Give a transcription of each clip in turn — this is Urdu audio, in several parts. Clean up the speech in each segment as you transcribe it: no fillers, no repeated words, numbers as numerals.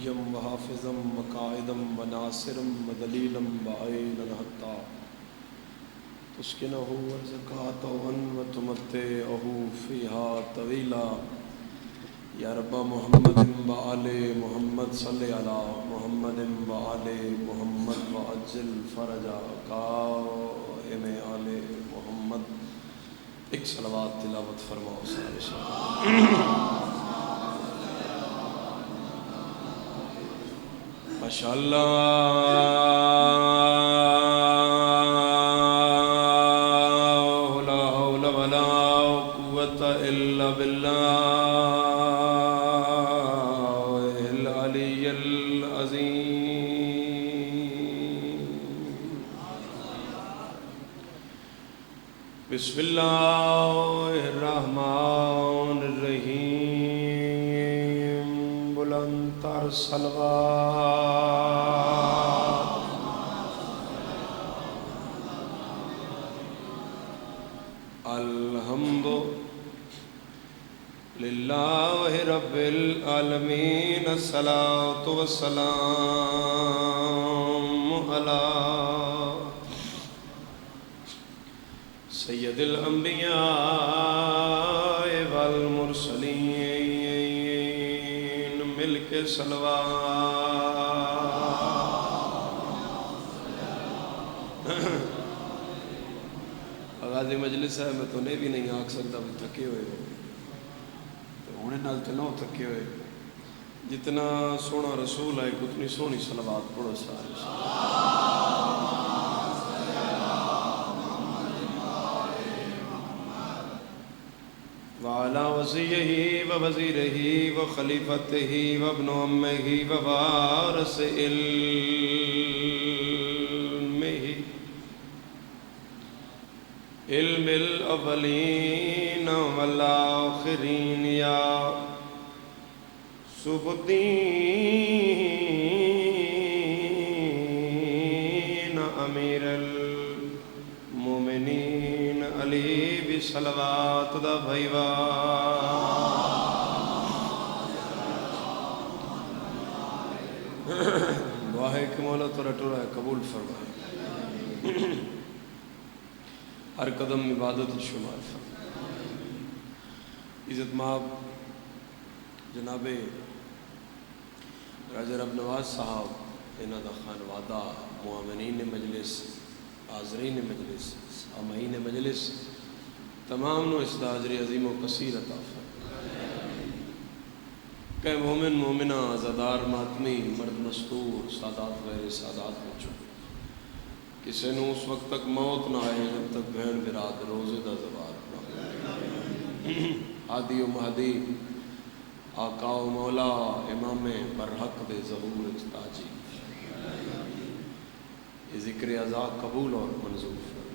وليا وحافظا وقائدا وناصرا ودليلا وعينا حتى تسكنه وزكاة وتمتعه فيها طويلا یا رب محمد وآل محمد صلی علی محمد وآل محمد وعجل فرجا قائم آل محمد. ایک صلوات تلاوت فرماؤ سارے ماشاء اللہ. لا حول ولا قوة الا باللہ بسم اللہ الرحمن الرحیم. بلند تر صلوات الحمد للہ رب العالمین. الصلاۃ والسلام علی سید الانبیاء والمرسلین. مل کے صلوات. آغاز مجلس ہے، میں تو نے بھی نہیں آکھ سکتا بھی تھکے ہوئے ہو تو ہونے نال چلو تھکے ہوئے. جتنا سونا رسول ہے اتنی سونی صلوات پڑھو سارے. وعلى وصيه ووزيره وخليفته وابن عمه ووارث علم الأولين والآخرين يا صبح الدين أمير المؤمنين علی بصلوات دا بھائیوا. دعا ہے کہ مولا تو رٹو رہا ہے قبول فرمائے. ہر قدم عبادت شمار فرمائے. عزت مآب جناب راجہ رب نواز صاحب، انہاں دا خانوادہ، معاونین مجلس، حاضرین مجلس، سامعین مجلس، تمام نو اس دا اجر عظیم و کثیر عطا فرمائے. کہ مومن مومنہ، عزادار ماتمی، مرد مستور، سادات غیر سادات بچوں، کسی نو اس وقت تک موت نہ آئے جب تک بہن براد روزے دا زوار نہ ہو. ہادی و مہدی، آقا و مولا، امام برحق دے ظہور اجتاجی، یہ ذکر عزا قبول اور منظور فرمائے.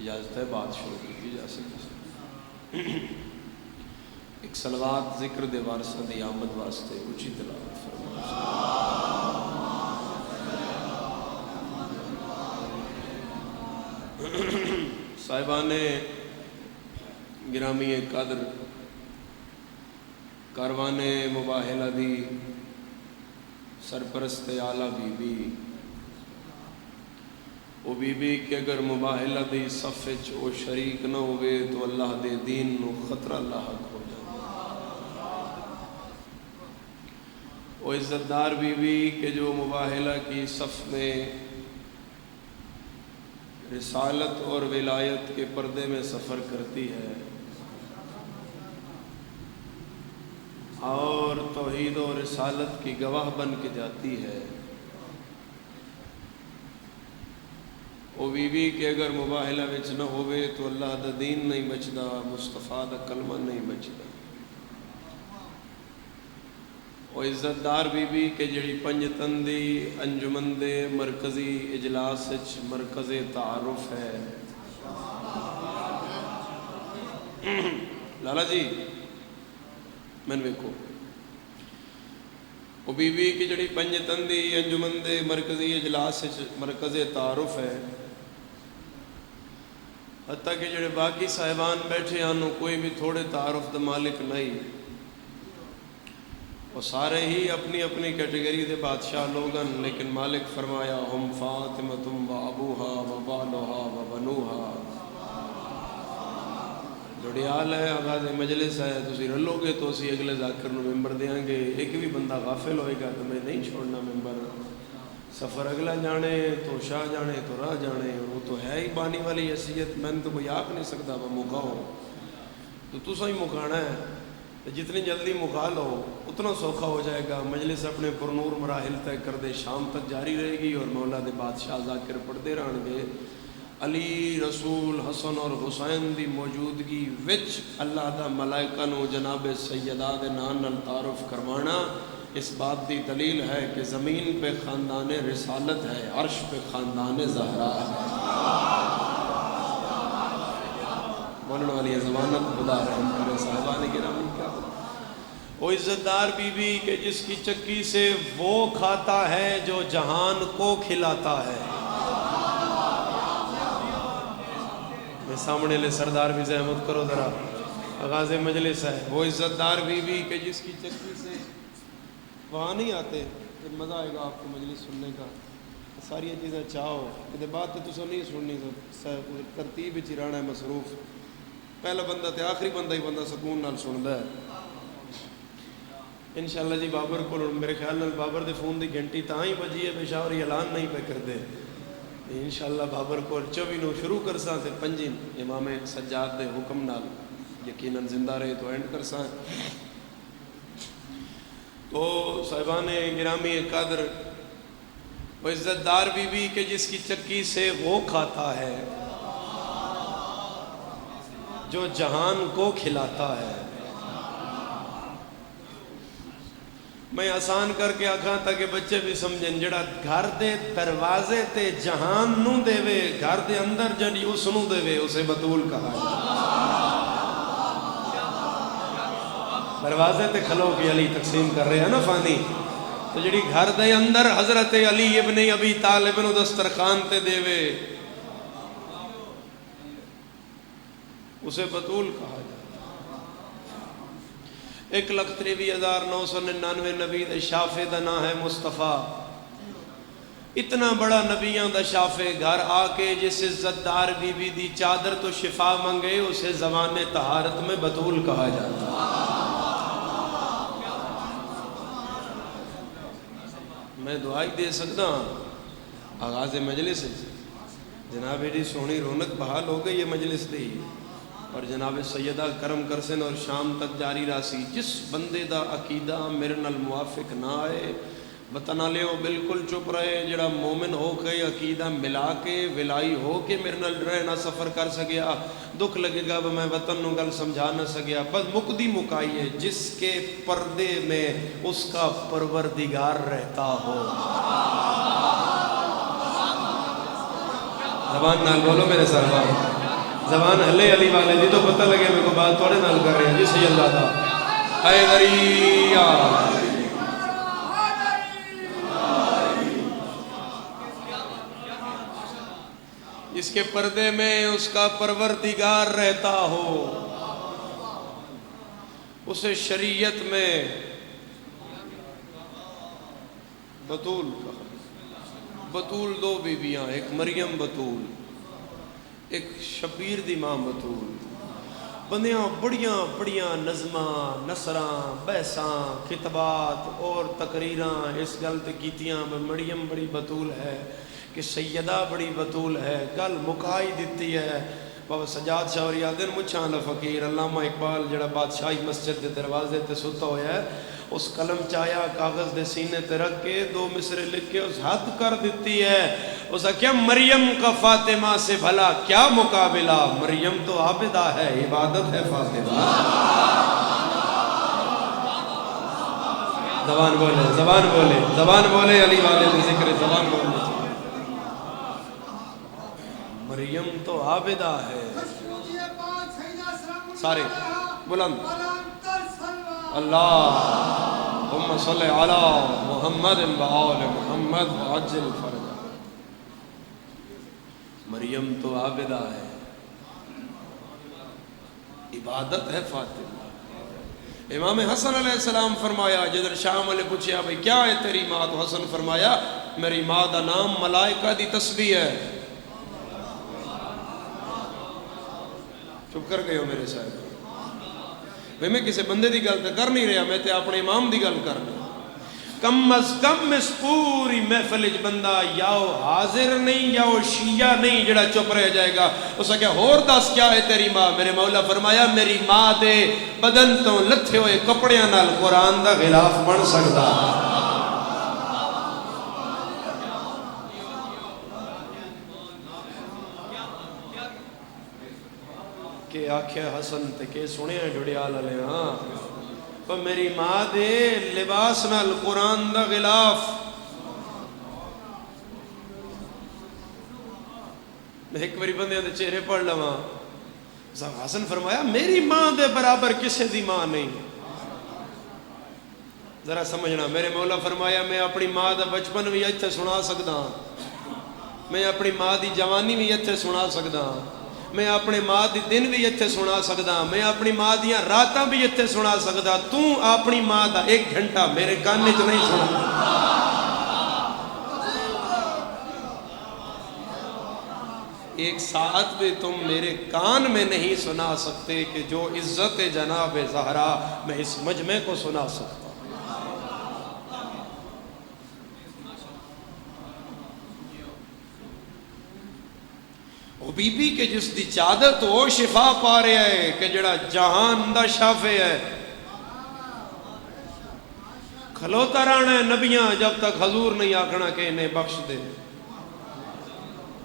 اجازت ہے بات شروع کی جا سکتی. ایک صلوات ذکر دے وارثاں دی آمد واسطے اچھی تلاوت فرمائے. صاحبان گرامی قدر، کاروان مباہلہ دی سرپرست اعلیٰ بی بی، وہ بی بی کہ اگر مباہلہ دی صفچ او شریک نہ ہوئے تو اللہ دے دین نو خطرہ لاحق ہو جائے. وہ عزتدار بی بی کہ جو مباہلہ کی صف میں رسالت اور ولایت کے پردے میں سفر کرتی ہے اور توحید و رسالت کی گواہ بن کے جاتی ہے. وہ بی بی کہ اگر مباہلہ وچ نہ ہوئے تو اللہ دا دین نہیں بچدا، مصطفیٰ دا کلمہ نہیں بچدا. وہ عزتدار بی بی کہ جڑی پنجتن دی انجمن دے مرکزی اجلاس وچ مرکز تعارف ہے. لالا جی میں ویکھو، وہ بی بی کی جڑی پنجتن دی انجمن دے مرکزی اجلاس وچ مرکز تعارف ہے. حتیٰ کہ جڑے باقی صاحبان بیٹھے ہیں کوئی بھی تھوڑے تعارف دا مالک نہیں. وہ سارے ہی اپنی اپنی کیٹیگری دے بادشاہ لوگن، لیکن مالک فرمایا ہم فاطمۃ و ابوہا و بالہا و بنوہا۔ جڑیال ہے، آغاز مجلس ہے، تسی رلو گے تو اسی اگلے ذاکر نو ممبر دیاں گے۔ ایک بھی بندہ غافل ہوئے گا تو میں نہیں چھوڑنا ممبر۔ سفر اگلا جانے تو شاہ جانے تو راہ جانے، وہ تو ہے ہی بانی والی حیثیت، میں تو کوئی آپ نہیں سکتا وہ مکاؤ تو تسا ہی مکانا ہے۔ جتنی جلدی مکا لو اتنا سوکھا ہو جائے گا۔ مجلس اپنے پرنور مراحل طے کر دے، شام تک جاری رہے گی اور مولا دے بادشاہ ذاکر پڑھتے رہن گے۔ علی رسول حسن اور حسین دی موجودگی وچ اللہ دا ملائکہ نو جناب سیدہ دے نام نال تعارف کروانا اس بات دی دلیل ہے کہ زمین پہ خاندان رسالت ہے، عرش پہ خاندان زہرا ہے۔ بولنے والی ضمانت خدا رحم کرے۔ صاحبان گرامی کا وہ عزت دار بی بی کہ جس کی چکی سے وہ کھاتا ہے جو جہان کو کھلاتا ہے۔ میں سامنے لے سردار بھی زحمت کرو ذرا، آغاز مجلس ہے۔ وہ عزت دار بی بی کہ جس کی چکی سے، وہاں نہیں آتے، مزہ آئے گا آپ کو مجلس سننے کا، ساری چیزیں چاہو کہ بات تو نہیں سننی، ترتیب ہی رانا ہے مصروف۔ پہلا بندہ تے آخری بندہ ہی بندہ سکون نال سندا ہے۔ انشاءاللہ جی بابر کو میرے خیال نال بابر دے فون دی گھنٹی تاں ہی بجی ہے پشاور اعلان نہیں پہ کر دے۔ انشاءاللہ بابر کو 24 نو شروع کرساں تے 5 امام سجاد دے حکم نال یقیناً زندہ رہے تو اینڈ کرساں۔ تو صاحبان گرامی قدر، وہ عزت دار بی بی کہ جس کی چکی سے وہ کھاتا ہے جو جہان کو کھلاتا ہے۔ میں آسان کر کے آکھاں تاکہ بچے بھی سمجھیں، جڑا گھر دے دروازے تے جہان نو دے وے، گھر دے اندر جڑی اس نو دے وے، اسے بطول کہا ہے۔ دروازے تے کھلو کی علی تقسیم کر رہے ہیں نا فانی، تو جڑی گھر دے اندر حضرت علی ابن ابی طالب نو دسترخوان تے دے وے، اسے بطول کہا جائے۔ 1,93,999 نبی دے شافے دا نام ہے مصطفیٰ۔ اتنا بڑا نبیوں دا شافے گھر آ کے جس عزت دار بی بی دی چادر تو شفا منگے، اسے زمان طہارت میں بطول کہا جاتا ہے۔ میں دعائی دے سکتا ہوں آغاز مجلس جناب ایڈی سونی رونق بحال ہو گئی یہ مجلس دی، اور جناب سیدہ کرم کرسن اور شام تک جاری راسی۔ جس بندے دا عقیدہ میرے نال موافق نہ آئے بتنا لیو، بالکل چپ رہے۔ جڑا مومن ہو کے عقیدہ ملا کے ولائی ہو کے میرے نال رہنا سفر کر سکیا، دکھ لگے گا میں وطن نو گل سمجھا نہ سکیا، بس مقدی مکائیے جس کے پردے میں اس کا پروردگار رہتا ہو۔ زبان نال بولو میرے سربار، زبان ہلے علی والے دی تو پتہ لگے میرے کو بات تھوڑے نال کر رہے ہیں۔ جی اللہ دا اے دریا اس کے پردے میں اس کا پروردگار رہتا ہو، اسے شریعت میں بطول کہا۔ بطول دو بیویاں، ایک مریم بطول، ایک شبیر دی ماں بطول۔ بندیاں بڑیاں نظماں، نثراں، بحثاں، خطبات اور تقریراں اس گل تے کیتیاں مریم بڑی بطول ہے کہ سیدہ بڑی بطول ہے، گل مکائی دیتی ہے۔ بابا سجاد شاہ اور یادن مچھان فقیر علامہ اقبال جڑا بادشاہی مسجد دے دروازے تے ستا ہویا ہے، اس قلم چایا کاغذ دے سینے تے رکھ کے 2 مصرے لکھ کے اس حد کر دیتی ہے۔ اس نے کیا مریم کا فاطمہ سے بھلا کیا مقابلہ، مریم تو عابدہ ہے، عبادت ہے فاطمہ۔ زبان بولے، زبان بولے، زبان بولے، علی والے دے ذکر زبان بولے۔ مریم تو عابدہ ہے، سارے بلند اللہم صلی علی محمد و آل محمد عجل فرج۔ مریم تو عابدہ ہے، عبادت ہے فاطمہ۔ امام حسن علیہ السلام فرمایا جدر شام والے پوچھیا بھئی کیا ہے تیری ماں؟ تو حسن فرمایا میری ماں دا نام ملائکہ دی تسبیح ہے. چپ کر گئے ہو میرے صاحب؟ بھئی میں کسی بندے دی گل کر نہیں رہا، میں تے اپنے امام دی گل کر رہا. کم از کم اس پوری محفل وچ بندہ یا وہ حاضر نہیں یا وہ شیعہ نہیں جڑا چپ رہ جائے گا. اس نے کہا اور دس کیا ہے تیری ماں؟ میرے مولا فرمایا میری ماں دے بدن تو لتھے ہوئے کپڑیاں نال قرآن دا غلاف بن سکتا. کہ آکھیا حسن تے کہ سنے جڑیال والے ہاں تو میری ماں دے لباس نال قرآن دا غلاف. میں ایک باری بندیاں دے چہرے پڑھ لواں. حسن فرمایا میری ماں دے برابر کسے دی ماں نہیں. ذرا سمجھنا، میرے مولا فرمایا میں اپنی ماں دا بچپن بھی ایتھے سنا سکدا ہاں، میں اپنی ماں دی جوانی بھی ایتھے سنا سکدا ہاں، میں اپنے ماں دی دن بھی ایتھے سنا سکدا، میں اپنی ماں دیاں راتاں بھی ایتھے سنا سکدا. تو اپنی ماں دا 1 گھنٹہ میرے کان وچ نہیں سنا. ایک ساتھ بھی تم میرے کان میں نہیں سنا سکتے کہ جو عزت جناب زہرا میں اس مجمع کو سنا سکتا. وہ بی بی کے جس دی چادر تو وہ شفا پا رہا ہے کہ جڑا جہان دا شافع ہے. کھلوتا رہنا ہے نبیاں جب تک حضور نہیں آکھنا کہ انہیں بخش دے.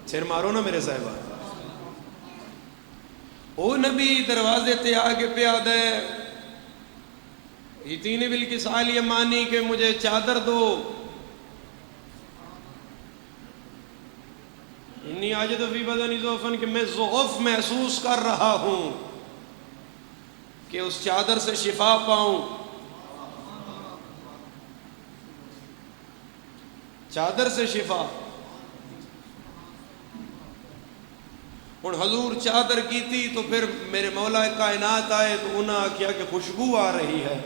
سر مارو نا میرے صاحبہ. او نبی دروازے تے آگے پیاد ہے اتنی بالکسال یمانی کہ مجھے چادر دو. انی آجد فی بدنی ضعفن کہ میں ضعف محسوس کر رہا ہوں کہ اس چادر سے شفا پاؤں. چادر سے شفا. اور حضور چادر کی تھی تو پھر میرے مولا کائنات آئے تو انہاں کیا کہ خوشبو آ رہی ہے.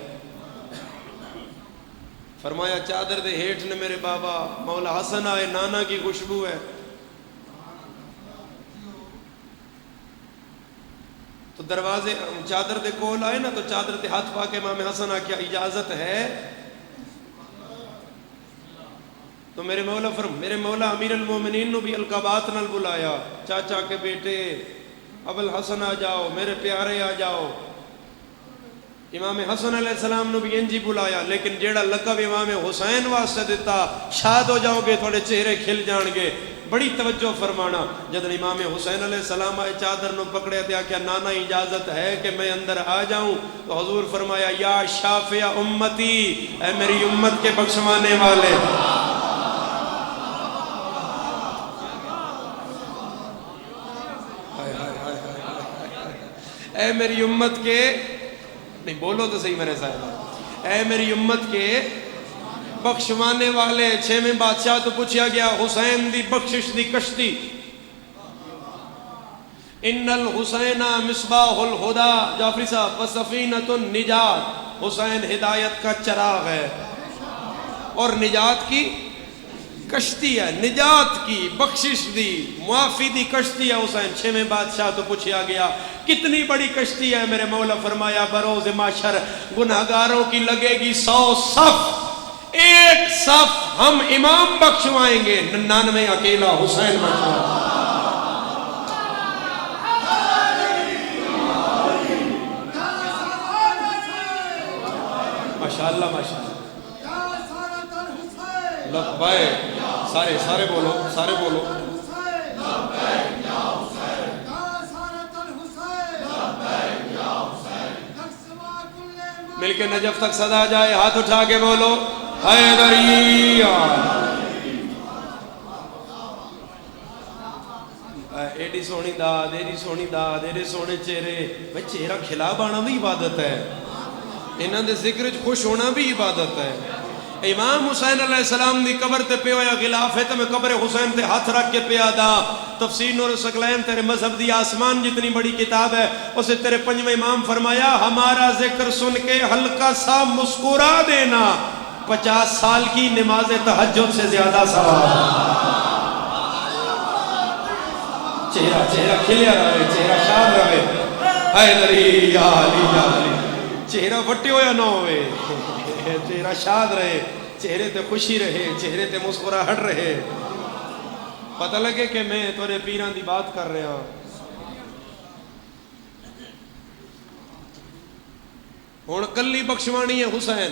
فرمایا چادر دے ہیٹھ نے میرے بابا مولا حسن آئے نانا کی خوشبو ہے. تو دروازے چادر دے کول آئے نا تو چادر دے ہاتھ پا کے امام حسن آ کیا اجازت ہے؟ تو میرے مولا امیر المومنین نو بھی القابات نال بلایا. چاچا کے بیٹے ابو الحسن آ جاؤ، میرے پیارے آ جاؤ. امام حسن علیہ السلام نو بھی انجی بلایا. لیکن جیڑا لقب امام حسین واسطے دیتا شاد ہو جاؤ گے تھوڑے چہرے کھل جان گے. بڑی توجہ فرمانا. جب امام حسین علیہ السلام آئے چادر نو پکڑے دیا کیا نانا اجازت ہے کہ میں اندر آ جاؤں؟ تو حضور فرمایا یا شافع امتی، اے میری امت کے بخشوانے والے. اے میری امت کے، نہیں بولو تو صحیح میرے صاحب، اے میری امت کے بخشوانے والے. 6ویں بادشاہ تو پوچھا گیا حسین دی بخشش دی کشتی. ان الحسین مصباح الہدا، جعفری صاحب، وسفینۃ النجات، حسین ہدایت کا چراغ ہے اور نجات کی کشتی ہے. نجات کی، بخشش دی، معافی دی کشتی ہے حسین. 6ویں بادشاہ تو پوچھا گیا کتنی بڑی کشتی ہے؟ میرے مولا فرمایا بروز محشر گناہگاروں کی لگے گی 100 صف. ایک صف ہم امام بخشوائیں گے، 99 اکیلا حسین بخشوائیں. ماشاءاللہ ماشاءاللہ. لبیک. سارے بولو، سارے بولو. مل کے نجف تک صدا جائے، ہاتھ اٹھا کے بولو حیدری. ایڈی سونی داد، ایڈی سونی داد، ایڈے سونے چہرے. بھئی چہرہ کھلا بانا بھی عبادت ہے، انہاں دے ذکر خوش ہونا بھی عبادت ہے. امام حسین علیہ السلام دی قبر تے پہ ہویا غلاف ہے تے میں قبر حسین تے ہاتھ رکھ کے پہ دا تفسیر نور الثقلین تیرے مذہب دی آسمان جتنی بڑی کتاب ہے اسے تیرے پنجویں امام فرمایا ہمارا ذکر سن کے ہلکا سا مسکرا دینا 50 سال کی نماز تہجد سے زیادہ ثواب. چہرہ کھلیا رہے, چہرہ شاد رہے, حیدری یا علی یا علی, چہرہ وٹے ہویا نہ ہوئے, چہرہ شاد رہے, چہرے تے خوشی رہے, چہرے تے مسکراہٹ رہے. پتہ لگے کہ میں تورے پیران دی بات کر رہا ہوں. ہن کلی بخشوانی ہے حسین,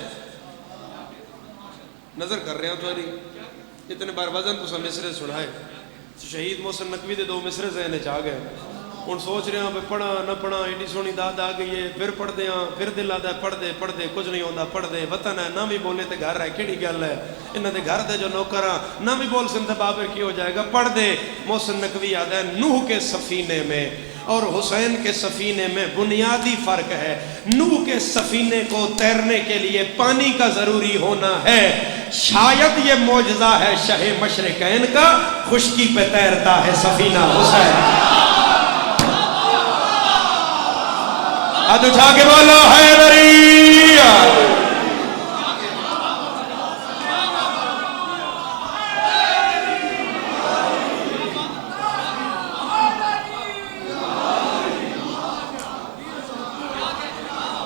نظر کر رہے ہیں تھوڑی اتنے بار وزن تو مصرے سنائے, شہید محسن نقوی دے 2 مصرے ذہن چ آ گئے. ہن سوچ رہے ہیں پڑھا نہ پڑھا, ایڈی سونی داد آ گئی ہے, پھر پڑھ دے ہاں, پھر دل آتا ہے پڑھ دے کچھ نہیں ہوتا, پڑھ دے, وطن ہے نہ بھی بولے تے گھر ہے, کیڑی گل ہے, انہاں دے گھر دے جو نوکر ہیں نہ بھی بول سن تے بابر کی ہو جائے گا, پڑھ دے. محسن نقوی یاد ہے نوح کے سفینے میں اور حسین کے سفینے میں بنیادی فرق ہے. نوح کے سفینے کو تیرنے کے لیے پانی کا ضروری ہونا ہے, شاید یہ معجزہ ہے شہ مشرقین کا, خشکی پہ تیرتا ہے سفینہ حسین. ہاتھ اٹھا کے بولو حیدری.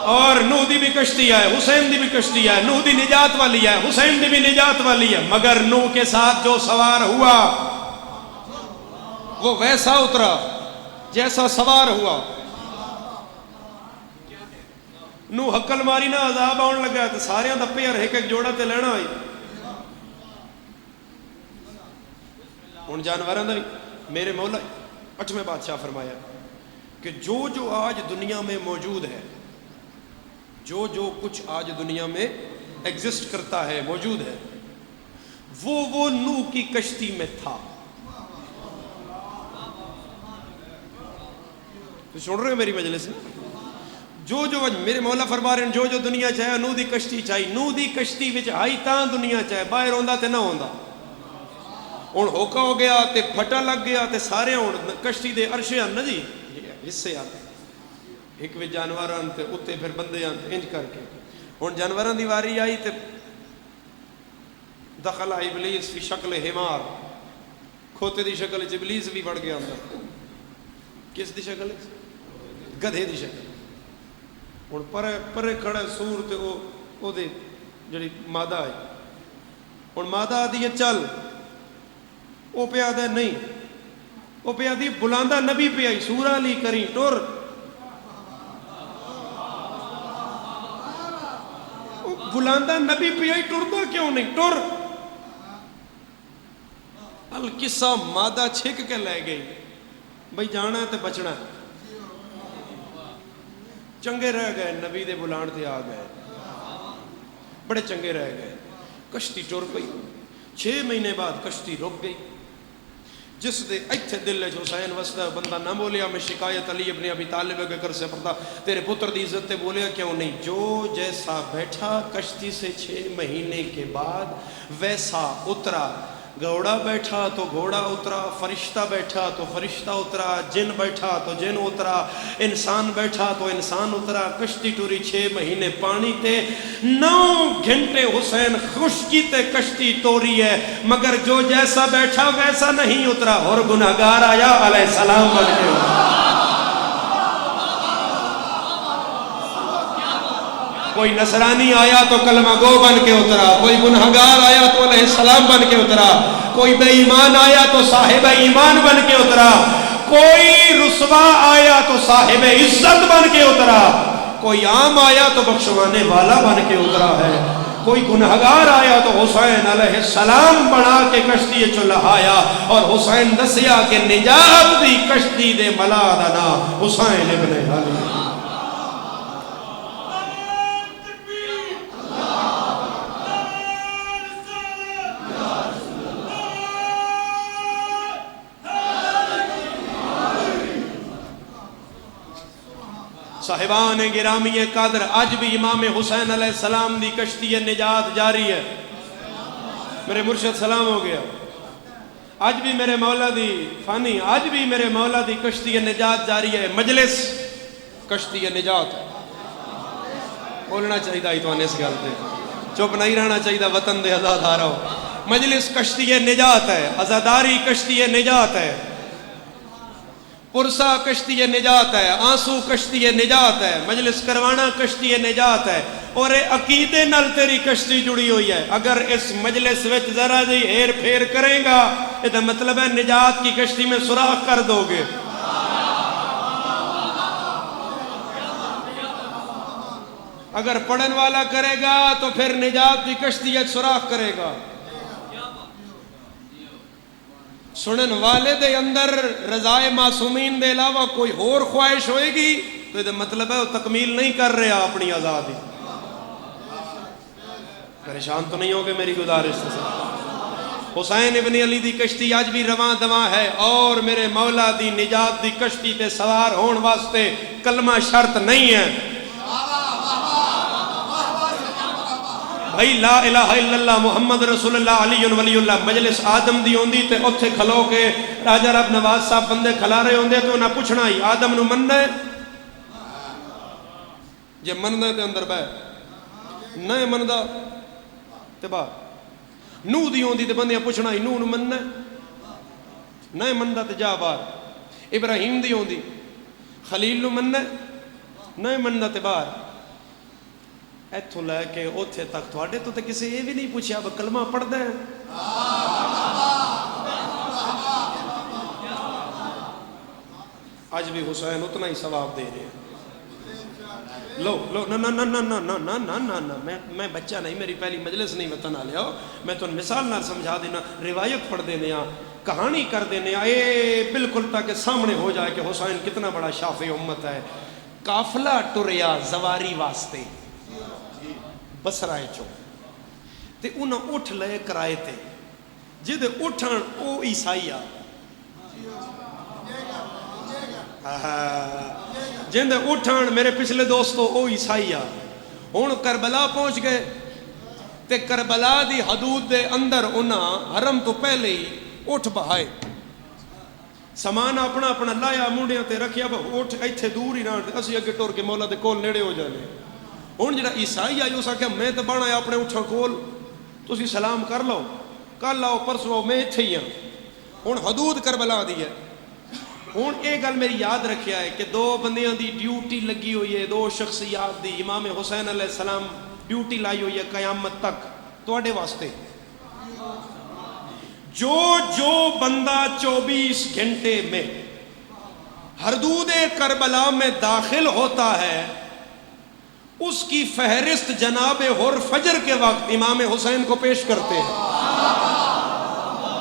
اور نوح دی بھی کشتی ہے, حسین دی بھی کشتی ہے, نوح دی نجات والی ہے, حسین دی بھی نجات والی ہے, مگر نوح کے ساتھ جو سوار ہوا وہ ویسا اترا جیسا سوار ہوا. نوح حقل ماری نہ عذاب آن لگا تو سارے دا پیر ایک جوڑا تے لینا ہوئی. ہن جانوراں دا میرے مولا 8ویں بادشاہ فرمایا کہ جو آج دنیا میں موجود ہے, جو کچھ آج دنیا میں ایگزسٹ کرتا ہے, موجود ہے, وہ نوح کی کشتی میں تھا. تو سن رہے ہو میری مجلس میں؟ جو میرے مولا فرما رہے ہیں جو دنیا چاہے نوح دی کشتی چاہی, نوح دی کشتی وچ آئی تاں دنیا چاہے, باہر ہوندا تے نہ ہوندا. ہن ہوکا ہو گیا تے پھٹا لگ گیا تے سارے ہن کشتی دے عرشے ہن نا جی, حصے آتے ایک وچ جانوراں تے اتے پھر بندے آن انج کر کے. ہن جانوراں دی واری آئی تے دخل ابلیس فی شکل حمار, کھوتے دی شکل وچ ابلیس بھی بڑھ گیا اندر. کس دی شکل؟ گدھے دی شکل. ہن پرے کھڑا سور تے او دے جڑی مادہ ہے. ہن مادہ آدھی ہے چل, او پہ آدھا نہیں, او پہ آدھی بلاندہ نبی پہ آئی, سورہ علی کری ٹور. بلاندہ نبی پہ آئی, ٹردہ کیوں نہیں ٹور. القصہ مادہ چھک کے لے گئی, بھئی جانا ہے تے بچنا ہے. چنگے رہ گئے, نبی دے بلان تے آ گئے, بڑے چنگے رہ گئے. کشتی ٹر پئی, 6 مہینے بعد کشتی رک گئی. جس دے ایتھے دل وچ حسین وسدا بندہ نہ بولیا میں شکایت علی ابن ابی طالب کے کر سے پڑتا تیرے پتر دی عزت تے بولیا کیوں نہیں. جو جیسا بیٹھا کشتی سے 6 مہینے کے بعد ویسا اترا. گھوڑا بیٹھا تو گھوڑا اترا, فرشتہ بیٹھا تو فرشتہ اترا, جن بیٹھا تو جن اترا, انسان بیٹھا تو انسان اترا. کشتی ٹوری 6 مہینے پانی تے, 9 گھنٹے حسین خشکی تے کشتی توری ہے, مگر جو جیسا بیٹھا ویسا نہیں اترا. اور گناہگار آیا علیہ السلام بن کے اترا. کوئی نصرانی آیا تو کلمہ گو بن کے اترا, کوئی گنہگار آیا تو علیہ السلام بن کے اترا, کوئی بے ایمان آیا تو صاحب ایمان بن کے اترا, کوئی رسوا آیا تو صاحب عزت بن کے اترا, کوئی عام آیا تو بخشوانے والا بن کے اترا ہے, کوئی گنہگار آیا تو حسین علیہ السلام بنا کے کشتی چلہایا. اور حسین دسیا کہ نجات دی کشتی دے ملادنا حسین ابن علی. صاحبان گرامی قدر, اج بھی امام حسین علیہ السلام دی کشتی نجات جاری ہے. میرے مرشد سلام ہو گیا. آج بھی میرے مولا دی فانی، آج بھی میرے مولا دی کشتی نجات جاری ہے. مجلس کشتی نجات ہے. بولنا چاہیے ہی تو اس گل پہ، چپ نہیں رہنا چاہیے. وطن دے آزاد آ رہا ہو. مجلس کشتی نجات ہے، آزاداری کشتی نجات ہے، پرسا کشتی نجات ہے، آنسو کشتی نجات ہے، مجلس کروانا کشتی نجات ہے. اور عقیدے نال تیری کشتی جڑی ہوئی ہے. اگر اس مجلس وچ ذرا جی ہیر پھیر کرے گا، یہ تو مطلب ہے نجات کی کشتی میں سوراخ کر دو گے. اگر پڑھن والا کرے گا تو پھر نجات کی کشتی ہے سوراخ کرے گا. سنن والے دے اندر رضائے معصومین دے علاوہ کوئی اور خواہش ہوئے گی تو یہ مطلب ہے وہ تکمیل نہیں کر رہا اپنی آزادی. پریشان تو نہیں ہوگے میری گزارش سے. حسین ابن علی دی کشتی آج بھی رواں دواں ہے، اور میرے مولا دی نجات دی کشتی تے سوار ہون واسطے کلمہ شرط نہیں ہے. بھائی لا الہ الا اللہ محمد رسول اللہ علی ولی اللہ. مجلس آدم دی ہوندی تے اتھے کھلو کے راجہ رب نواز صاحب بندے کھلا رہے ہوندے تو انہاں پوچھنا ہی آدم نو مننا ہے؟ جے مننا ہے تے اندر بہ، نہ مندا تے باہر. نو دی ہوندی تے بندیاں پوچھنا ہی نو نو مننا ہے؟ نہ مندا تے جا باہر. ابراہیم دی ہوندی خلیل نو مننا ہے؟ نہ مندا تے باہر. ایتھوں لے کے اوتھے تک تھوڑے تو کسی یہ بھی نہیں پوچھا وہ کلمہ پڑھدا ہے؟ آج بھی حسین اتنا ہی ثواب دے رہے ہیں. لو لو نہ نہ نہ نہ نہ نہ نہ نہ نہ نہ میں بچہ نہیں، میری پہلی مجلس نہیں وطن آ لیا. میں تو مثال نہ سمجھا دینا، روایت پڑھ دینے آ، کہانی کر دینے آ، اے بالکل تاکہ سامنے ہو جائے کہ حسین کتنا بڑا شافع امت ہے. قافلہ ٹریا زواری واسطے بسرائے چو تے انہاں اٹھ لے کرائے تے جدے اٹھن او عیسائی آ، جندے اٹھن میرے پچھلے دوستو او عیسائی آ. ہن کربلا پہنچ گئے تے کربلا دی حدود دے اندر انہاں حرم تو پہلے ہی اٹھ بہائے، سامان اپنا اپنا لایا منڈیاں تے رکھیا. اٹھ ایتھے دور ہی نہ اسی اگے ٹر کے مولا دے کول نیڑے ہو جانے. ہوں جڑا عیسائی آئی اس آخیا میں تو بنا اپنے اٹھاں کول، تسی سلام کر لو، کل آؤ پرسوں آؤ، میں اتھے ہی ہاں. ہوں حدود کربلا دی ہے. ہوں یہ گل میری یاد رکھیا ہے کہ دو بندیاں دی ڈیوٹی لگی ہوئی ہے، دو شخصیات دی. امام حسین علیہ السلام ڈیوٹی لائی ہوئی ہے قیامت تک تواڈے واسطے. جو بندہ 24 گھنٹے میں حدود کربلا میں داخل ہوتا ہے اس کی فہرست جناب حر فجر کے وقت امام حسین کو پیش کرتے ہیں.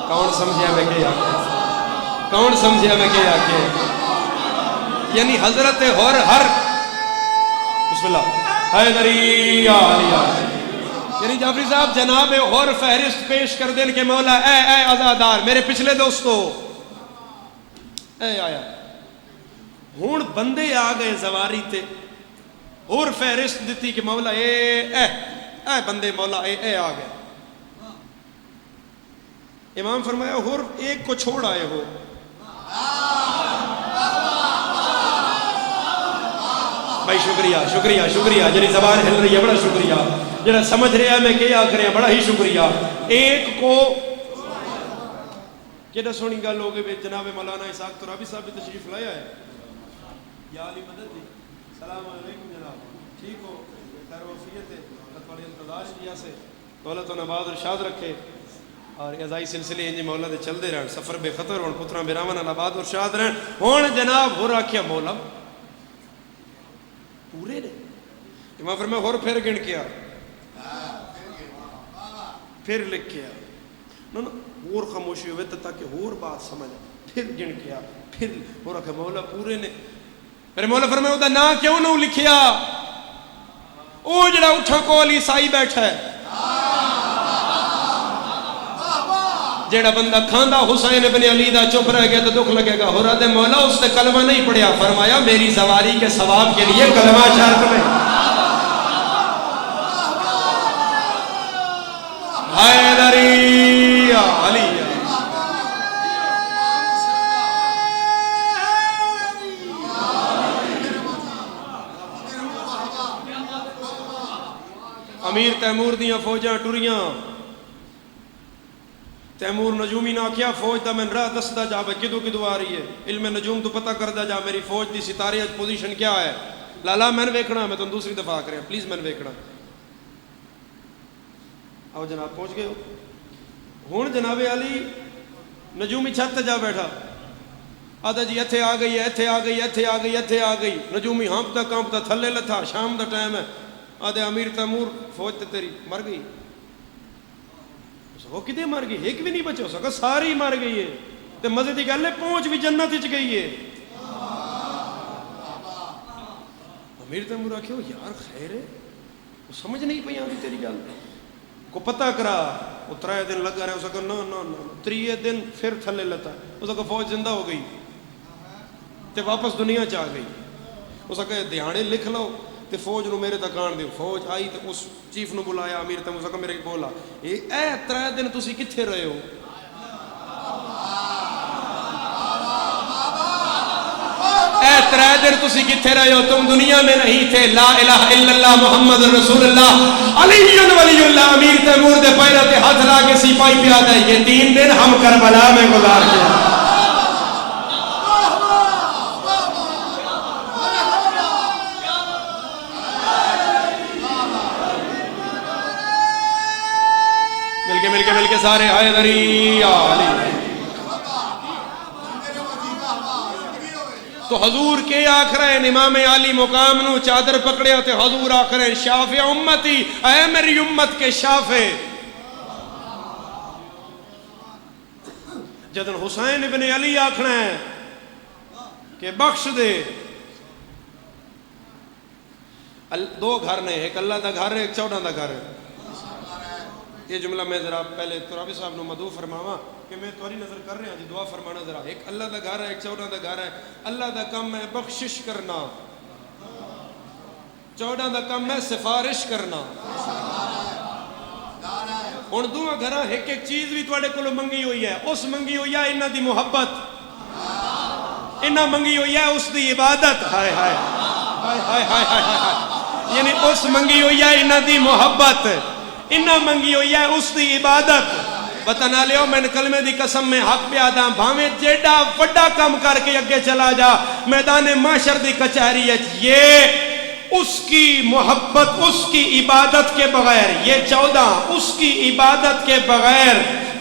کون سمجھیا میں کیا کہ، کون سمجھیا میں کیا کہ، یعنی حضرت حر ہر بسم اللہ حیدری آلیا، یعنی جعفری صاحب جناب حر فہرست پیش کر دیں کہ مولا اے عزادار میرے پچھلے دوستو اے آیا. ہون بندے آ گئے زواری تے اور فہرست دیتی کہ مولا اے بندے مولا اے آ گئے. امام فرمایا اور ایک کو چھوڑ آئے ہو. بھائی شکریہ شکریہ شکریہ، جنہی زبان ہل رہی ہے بڑا شکریہ، جنہا سمجھ رہے ہیں میں کیا کریں بڑا ہی شکریہ. ایک کو کہنا سونی گل ہو گئے جناب مولانا اسحاق ترابی صاحب بھی تشریف لایا ہے. یا علی مدد دی، السلام علیکم جناب، ٹھیک ہو؟ خیر وفیت ہے، اللہ بڑے انتظار کیا سے دولت و نباد ارشاد رکھے اور ازائی سلسلے انجی مولا دے چل دے رہن، سفر بے خطر ہون، پتران بے رامان آباد ارشاد رہن. ہون جناب ہو رکھیا مولا پورے نے. امام فرمایا اور پھر گن کیا، پھر لکھ کیا نا اور خاموشی ہوئے تاکہ اور بات سمجھ، پھر گن کیا، پھر ہو رکھا مولا پورے نے. میرے مولا فرمایا وہ دا نا کیوں نہ لکھیا؟ او جڑا اٹھا کول عیسائی بیٹھا ہے، جیڑا بندہ کھاندا حسین ابن علی دا چپ رہ گیا تو دکھ لگے گا. ہو رہا دے مولا اس نے کلمہ نہیں پڑھیا. فرمایا میری زواری کے ثواب کے لیے کلمہ شرط میں. حیدری تیمور دیاں فوجاں ٹریاں، تیمور نجومی نے آکھیا فوج دا میں راہ دسدا جا بے کدو کدو آ رہی ہے، علم نجوم تو پتہ کردا جا میری فوج دی ستارے پوزیشن کیا ہے۔ لالا میں نے ویکھنا، میں تم دوسری دفعہ کریں پلیز میں نے ویکھنا۔ آؤ جناب پہنچ گئے ہو۔ ہن جناب علی نجومی چھت تے جا بیٹھا، آدھا جی ایتھے آ گئی ہے، ایتھے آ گئی، ایتھے آ گئی، ایتھے آ گئی۔ نجومی ہانپتا کانپتا تھلے لتھا، شام دا ٹائم ہے، آدھے امیر تیمور فوج تے تیری مر گئی۔ وہ کدے مر گئی؟ ایک بھی نہیں بچے، ہو سکا ساری مر گئی ہے، تے مزے دی گل ہے پہنچ بھی جنت وچ گئی ہے۔ امیر تیمور آکھے یار خیر ہے، وہ سمجھ نہیں پئی آندی تیری گل کو، پتہ کرا۔ وہ 3 دن لگا رہا، اس کا نا نا نا 3 دن پھر تھلے لتا، اس کا فوج زندہ ہو گئی تے واپس دنیا چ آ گئی۔ اس کا دھیانے لکھ لو تے فوج نو میرے تک آن دیو۔ فوج آئی تے اس چیف نو بلایا، امیر تیمور اس کا میرے بولا اے 3 دن تسی کتھے رہے ہو؟ اے 3 دن تسی کتھے رہے ہو؟ تم دنیا میں نہیں تھے۔ لا الہ الا اللہ محمد رسول اللہ علی ولی اللہ۔ امیر تیمور دے پیروں تے ہاتھ لا کے سپاہی پیادا ہے، یہ 3 دن ہم کربلا میں گزار گیا۔ مل کے سارے حیدری علی۔ تو حضور کے آکھ رہے ہیں امام علی مقام نو چادر پکڑیا تے حضور آکھ رہے ہیں شافع امتی، اے میری امت کے شافع۔ جدن حسین ابن علی آکھنا ہے کہ بخش دے، 2 گھر نے، ایک اللہ دا گھر ہے، ایک 14 دا گھر ہے۔ یہ جملہ میں ذرا پہلے ترابی صاحب نو مدعو فرماواں کہ میں توری نظر کر رہا ہوں جی، دعا فرمانا ذرا۔ ایک اللہ دا گھر ہے، ایک 14 دا گھر ہے۔ اللہ دا کم ہے بخشش کرنا، 14 دا کم ہے سفارش کرنا۔ ہن دوواں گھراں ایک ایک چیز بھی تواڈے کولوں منگی ہوئی ہے، اس منگی ہوئی ہے انہاں دی محبت، انہاں منگی ہوئی ہے اس دی عبادت۔ ہائے ہائے ہائے ہائے ہائے ہائے، یعنی اس منگی ہوئی ہے انہاں دی محبت، انہاں منگی ہوئی ہے اس دی عبادت۔ بتنا لیو میں کلمے دی قسم میں حق پہ آدھا، بھاویں جیڑا وڈا کام کر کے اگے چلا جا میدان معاشر دی کچہری ہے، یہ اس کی محبت، اس کی عبادت کے بغیر، یہ 14 اس کی عبادت کے بغیر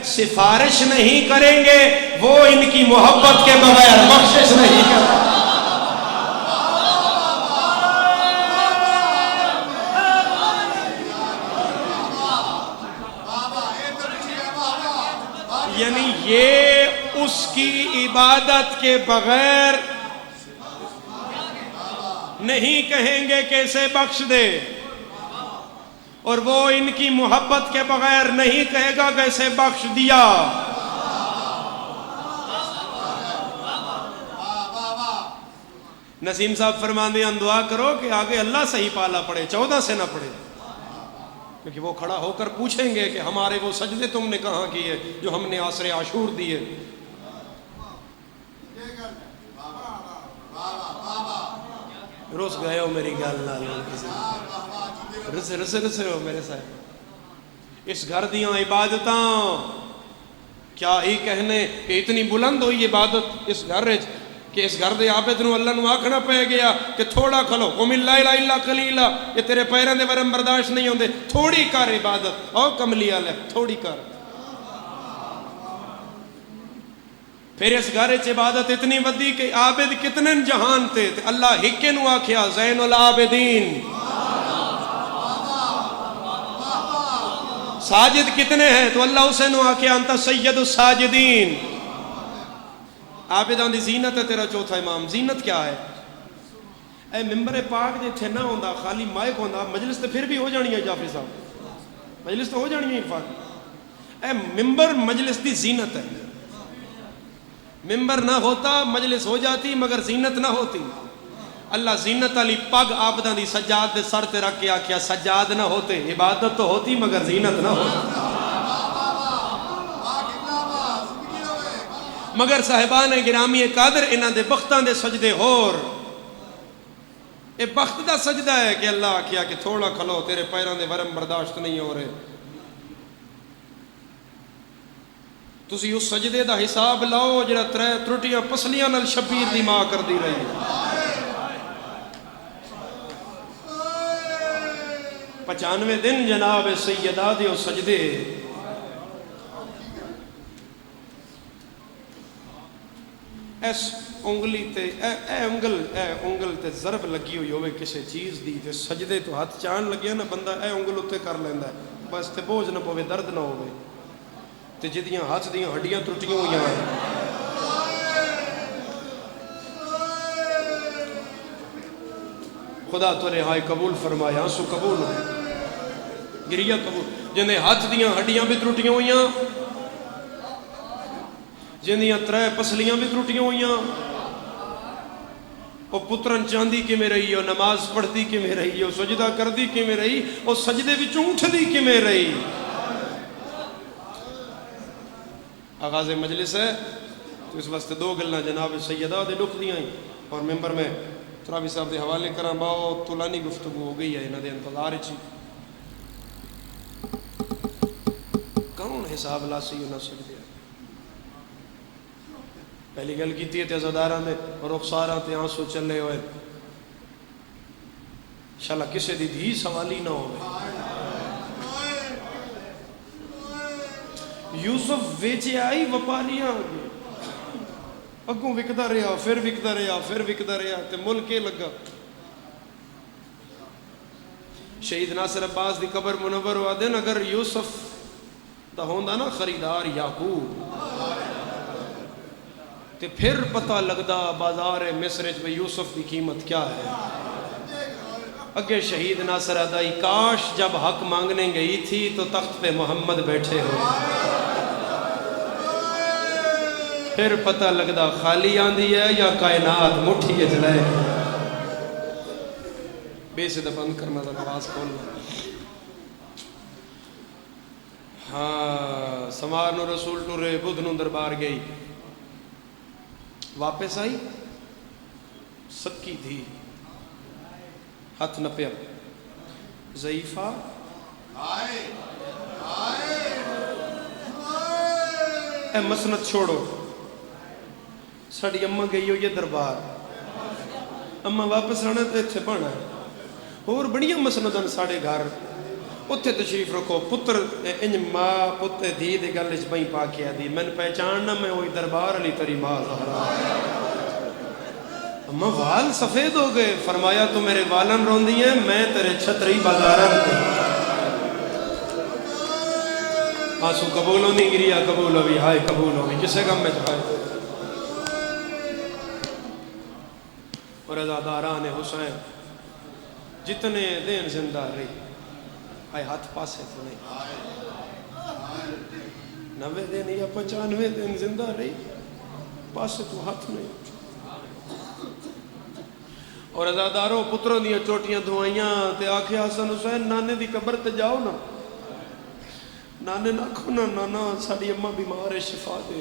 سفارش نہیں کریں گے، وہ ان کی محبت کے بغیر بخشش نہیں کریں گے۔ یعنی یہ اس کی عبادت کے بغیر نہیں کہیں گے کہ اسے بخش دے، اور وہ ان کی محبت کے بغیر نہیں کہے گا کہ اسے بخش دیا۔ نسیم صاحب فرماندے ہیں دعا کرو کہ آگے اللہ صحیح پالا پڑے، 14 سے نہ پڑے، کیونکہ وہ کھڑا ہو کر پوچھیں گے کہ ہمارے وہ سجدے تم نے کہاں کیے جو ہم نے عصر عاشور دیے۔ روز گئے ہو میری گل نال، رسے ہو میرے صاحب۔ اس گھر دیاں عبادتاں کیا ہی کہنے کہ اتنی بلند ہوئی عبادت اس گھر کہ اس گھر دے عابد نو اللہ نو آکھنا پہ گیا کہ تھوڑا کھلو، قم لا الہ الا قلیلا، یہ تیرے پیراں دے ورم برداشت نہیں ہوندے، تھوڑی کر عبادت، او کملی والے تھوڑی کر۔ پھر اس گھر وچ عبادت اتنی ودی کہ عابد کتنے جہان تے اللہ ہکے نو آکھیا زین العابدین۔ ساجد کتنے ہیں تو اللہ اسے نو آکھیا انت سید الساجدین۔ عابدان دی زینت ہے تیرا چوتھا امام۔ زینت کیا ہے؟ اے ممبر پاک جے تھے نہ ہوندا، خالی مائک ہوندا، مجلس تے پھر بھی ہو جانی ہے جعفری صاحب، مجلس تو ہو جانی ہے عرفان۔ اے ممبر مجلس دی زینت ہے، ممبر نہ ہوتا مجلس ہو جاتی مگر زینت نہ ہوتی۔ اللہ زینت علی پگ عابدان دی سجاد دے سر تے رکھ کے آکھیا سجاد نہ ہوتے، عبادت تو ہوتی مگر زینت نہ ہوتی۔ مگر صاحبان گرامی قادر انہاں دے بختاں دے سجدے ہور، یہ بخت دا سجدہ ہے کہ اللہ کیا کہ تھوڑا کھلو تیرے پیروں دے ورم برداشت نہیں ہو رہے. تسی اس سجدے دا حساب لاؤ جڑا 3 ترٹیاں پسلیاں نال شبیر دی ماں کر دی رہی. 95 دن جناب سیدہ دے اس سجدے. اس انگلی تے اے انگل تے ضرب لگی ہوئی ہوئے کسی چیز دی تے سجدے تو ہاتھ چان لگیا نا بندہ اے انگل اتنے کر لینا ہے بس تے بوجھ نہ پوے درد نہ ہوئے. تے جدیاں ہاتھ دیاں ہڈیاں ٹوٹیاں ہوئی ہیں خدا تو رہائی قبول فرمایا آنسو قبول ہو گریہ قبول. جنہیں ہاتھ دیاں ہڈیاں بھی ٹوٹیاں ہوئی ہیں جنہیں 3 پسلیاں بھی ٹوٹیاں ہوئی ہیں. وہ پترن چاندی کی میں رہی وہ نماز پڑھتی کی میں رہی وہ سجدہ کردی کی میں رہی وہ سجدے بھی چونٹھ دی کی میں رہی. آغاز مجلس ہے تو اس واسطے 2 گلنا جناب سیدہ دے لکھ دیاں اور ممبر میں تراوی صاحب دے حوالے کراں باؤ طولانی گفتگو ہو گئی ہے انہاں دے انتظار چی کون حساب لاسی انہاں سجدے. پہلی گل کیتی ہے تے عزاداراں دے رخساراں تے آنسو چلے ہوئے انشاءاللہ کسے دی دھی سوالی نہ ہوئے. یوسف ویچے آئی وپاریاں آگے اگوں وکدا رہا پھر وکدا رہا پھر وکدا رہا تے ملکے لگا. شہید ناصر عباس دی قبر منور ہوا دن اگر یوسف دا ہوندا نا خریدار یعقوب تے پھر پتہ لگدا بازار مصر وچ یوسف کی قیمت کیا ہے. اگے شہید ناصر ادائی کاش جب حق مانگنے گئی تھی تو تخت پہ محمد بیٹھے ہو. پھر پتہ لگدا خالی آندھی ہے یا کائنات مٹھی جلائے. بے سے بند کرنا تھا آواز کھولنا. ہاں سمار نو رسول ٹورے بدھ نو دربار گئی واپس آئی سکی تھی ہاتھ نہ پیا ضعیفہ اے مسند چھوڑو. ساڑی اماں گئی ہو یہ دربار اماں واپس آنا تو اتھے پانا اور بڑیاں مسندن ساڑے گھر اتھے تشریف رکھو. پتر انج ماں پتر دھی دے گلش بہیں پا کیا دی میں پہچاننا میں وہی دربار علی تری ماں زہرا. اماں وال سفید ہو گئے فرمایا تو میرے والن روندی ہیں میں تیرے چھتری بازارن تے. آنسو قبول ہو نہیں گریا قبول ہو بھی ہائے قبول ہو بھی کسے غم میں جائے. اور عزاداران حسین جتنے دن زندہ رہی آئے ہاتھ پاسے تو نہیں 90 دن یا 95 دن زندہ رہی پاسے تو ہاتھ نہیں. اور عزاداروں پتروں دیا چوٹیاں دھوائیاں تے آکھے حسن حسین نانے دی قبر تے جاؤ نا نانے نہ کھونا نانا ساڑی اماں بیمار ہے شفا دے.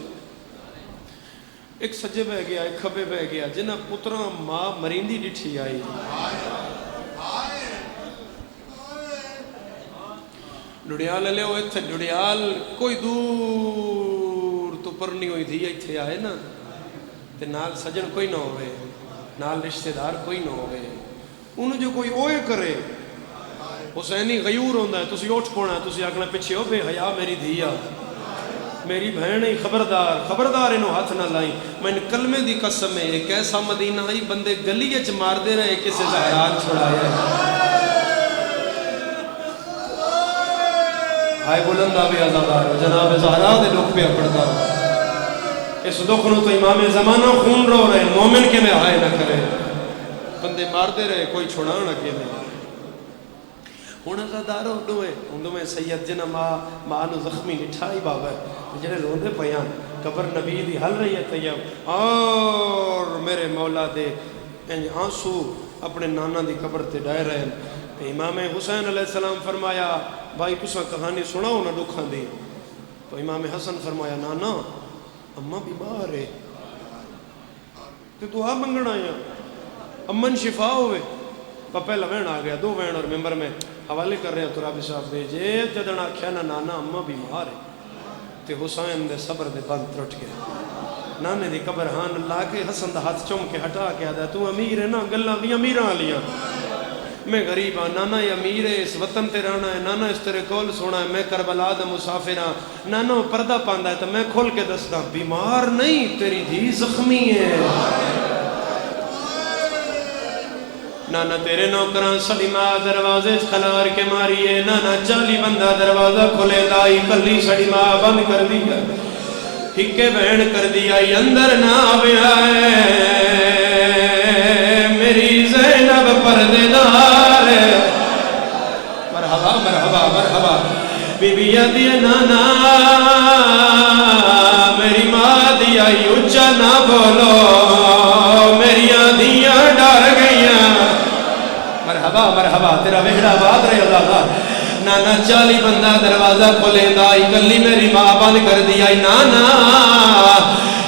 ایک سجے بہ گیا ایک کھبے بہ گیا جنہ پترہ ماں مریندی ڈٹھی آئی. ڈڑیال لے ہوئے تھے ڈڑیال کوئی دور تو پرنی ہوئی تھی ایتھے آئے نا تے نال سجن کوئی نہ ہوئے نال رشتہ دار کوئی نہ ہوئے. انہوں جو کوئی اوئے کرے حسینی غیور ہوندہ ہے تسی اٹھ پونا ہے تسی آگنا پچھے ہو بے حیا میری دھیا میری بہنیں خبردار خبردار انہوں ہاتھ نہ لائیں. میں ان کلمے دی قسم ہے ایک ایسا مدینہ آئی بندے گلیے چ مار دے رہے کسے زہران چھڑایا آئے بلندہ بھی عزادار جناب زہرا دے لوگ پہ اپڑتا اس دکھنوں تو امام زمانہ خون رو رہے مومن کے میں آئے نہ کرے بندے مار دے رہے کوئی چھوڑا نہ کے میں. ہون عزاداروں انہوں میں سید جنہ ماں نو زخمی نٹھائی بابا ہے جنہیں روندے پیان قبر نبی دی حل رہی ہے طیب اور میرے مولا دے آنسو اپنے نانا دی قبر تے ڈائے رہے. امام حسین علیہ السلام فرمایا بھائی تساں کہانی سناؤ نہ دکھان دی. تو امام حسن فرمایا نانا اماں بیمار ہے تو دعا منگنا آیا امن شفا ہوئے پہلا وین آ گیا، دو وین اور ممبر میں حوالے کر رہے ہیں ترابی صاحب بھیجے جدن آکھیا نا نانا اماں بیمار ہے تے حسین دے صبر دے بند ٹرٹ گئے. نانے دی قبر ہاں اللہ کے حسن دا ہاتھ چوم کے ہٹا کے آدھا تو امیر ہے نا گلاں بھی امیراں لیاں میں غریب ہاں. نانا یہ امیر ہے اس وطن تے رہنا ہے، نانا اس تیرے کول سونا ہے، میں کربلا دا مسافر ہاں. نانا پردہ پاندا ہے تو میں کھول کے دسدا بیمار نہیں تیری دھی زخمی ہے. نانا تیرے نوکران سلیمہ دروازے کھلار کے ماریے. نانا 40 بندہ دروازہ کھلے دائی کلی سلیمہ بند کر دیا، ہکے بہن کر دیا اندر نہ آویا میری زینب پردے دار. مرحبا مرحبا مرحبا بی بی آدھی نانا میری ماں دی آئی اچھا نہ بولو میری آدھیاں ڈر گئیاں. مرحبا مرحبا تیرا وہڑا باد رہے اللہ. نانا 40 بندہ دروازہ کھولے دائی کلی میری ماں بند کر دیا. نانا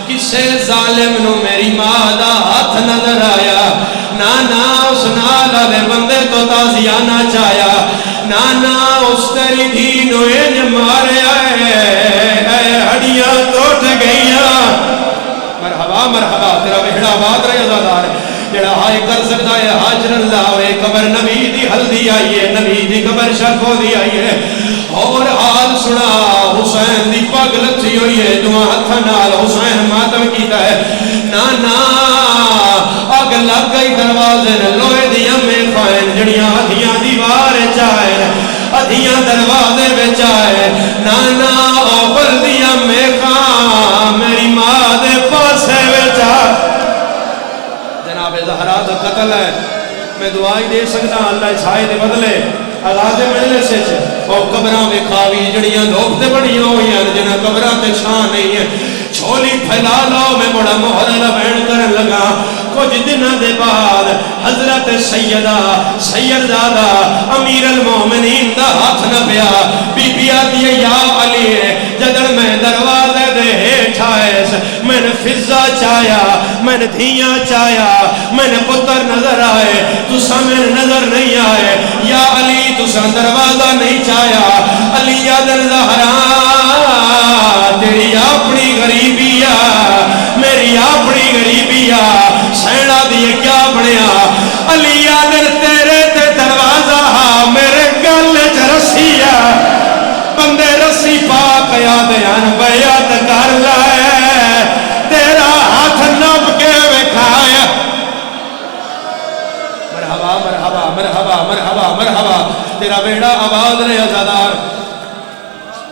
کسے ظالم نو میری ماں دا ہاتھ نظر آیا. نانا اس نال والے بندے تو تازیانہ چایا. نانا اس تیری دھی نو انج ماریا اے ہڈیاں ٹوٹ گئیاں. مرحبا مرحبا تیرا وہڑا باد رہے عزادار. جڑا ہائے کر سکتا ہے حاجر اللہ ہوئے قبر نبی دی ہلدی آئیے نبی دی قبر شرفوں دی آئیے. اور حال سنا حسین دی پگ لتھی ہوئی ہے دعا ہتھاں نال حسین ماتم کیتا ہے. نانا اگ لگ گئی دروازے نے لوہے دی امیں خائن جڑیاں ادھیاں دیوار چائے ادھیاں دروازے بچ آئے. نانا اوپر دی امیں خائن میری ماں دے پاسے بچ آئے. جناب زہرا دا قتل ہے میں دعائی دے سکتا اللہ چھائے دے بدلے آغاز مجلس سے او قبراں میں کھاوی جڑیاں دھوپ تے بڑیاں ہوئی ہیں جنہاں قبراں تے چھان نہیں ہے. چھولی پھیلا لو میں بڑا مہر لبین کرن لگا. کچھ دنہ دے بعد حضرت سیدہ امیر المومنین دا ہاتھ نہ پیا. بی بی آدھی یا علی جدر میں دروازے دے ہیٹھ آئیس میں نے فضا چایا میں نے دھیاں چایا میں نے پتر نظر آئے تسا میں نظر نہیں آئے. یا علی تسا دروازہ نہیں چایا. علی یادن زہران تیری اپنی غریبی میری اپنی غریبی سینہ دیئے کیا بڑھیا. علی یادن تیرے تے دروازہ میرے گل رسی بندے رسی پاک یادیان بیعت کر لائے تیرا ہاتھ نب کے وکھایا. مرحبا مرحبا مرحبا مرحبا مرحبا تیرا بیڑا آباد رہے عزادار.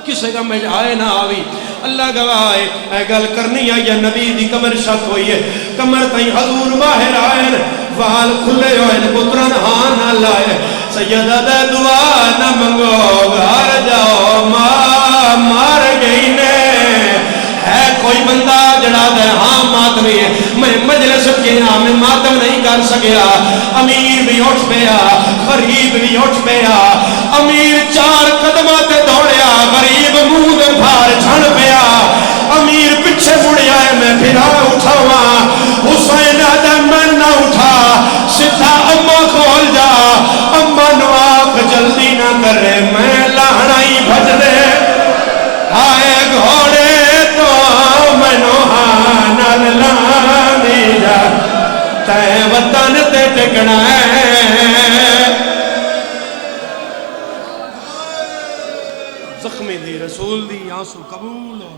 کسے کا میں آئے نہ آوی اللہ گواہ اے گل کرنی آئی نبی دی کمر شک ہوئی ہے. کمر تائیں حضور باہر آئے وال کھلے ہوئے پتران ہاں نہ لائے. سیدہ دے دعا نہ منگو گھر جاؤ ماں مار گئی نے. ہے کوئی بندہ جڑا دے ہاں ماتمی ہے میں مجلس کے ہاں میں ماتم نہیں کر سکیا. امیر بھی اٹھ پیا غریب بھی اٹھ پیا. امیر 4 قدمات دوڑیا غریب منہ دے بھار چھڑ پیا. امیر پچھے مڑیا ہے میں پھرا اٹھاوا. حسین آدم میں نہ اٹھا سدھا اماں کھول جا اماں نواق جلدی نہ کرے میں لہنائی بھج دے. آئے گھوڑے تو میں نوحان لانی جا تے وطن تے ٹکنا ہے. زخمی دی رسول دی آنسو قبول ہو.